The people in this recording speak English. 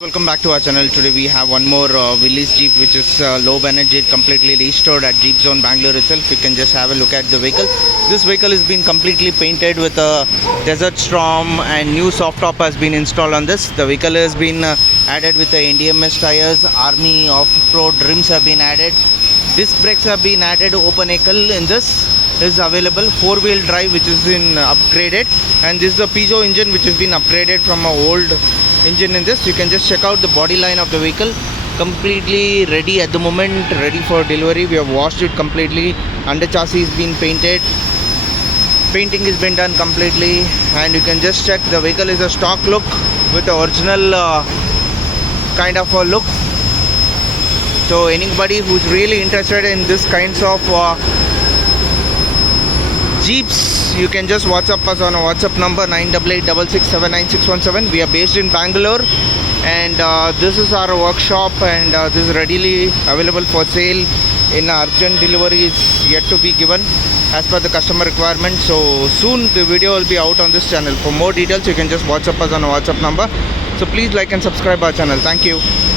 Welcome back to our channel. Today we have one more Willys Jeep, which is low Bonnet Jeep, completely restored at Jeepzone, Bangalore itself. You can just have a look at the vehicle. This vehicle has been completely painted with a Desert Storm, and new soft top has been installed on this. The vehicle has been added with the NDMS tires. Army off-road rims have been added. Disc brakes have been added. Open axle in this is available. Four-wheel drive, which is been upgraded, and this is the Peugeot engine, which has been upgraded from an old engine in this. You can just check out the body line of the vehicle. Completely ready at the moment, ready for delivery. We have washed it completely. Under chassis is been painted. Painting has been done completely, and you can just check the vehicle is a stock look with the original kind of a look. So anybody who's really interested in this kinds of Jeeps, you can just WhatsApp us on a WhatsApp number 9886679617. We are based in Bangalore, and this is our workshop, and this is readily available for sale. In urgent delivery is yet to be given as per the customer requirement. So soon the video will be out on this channel. For more details, you can just WhatsApp us on a WhatsApp number. So please like and subscribe our channel. Thank you.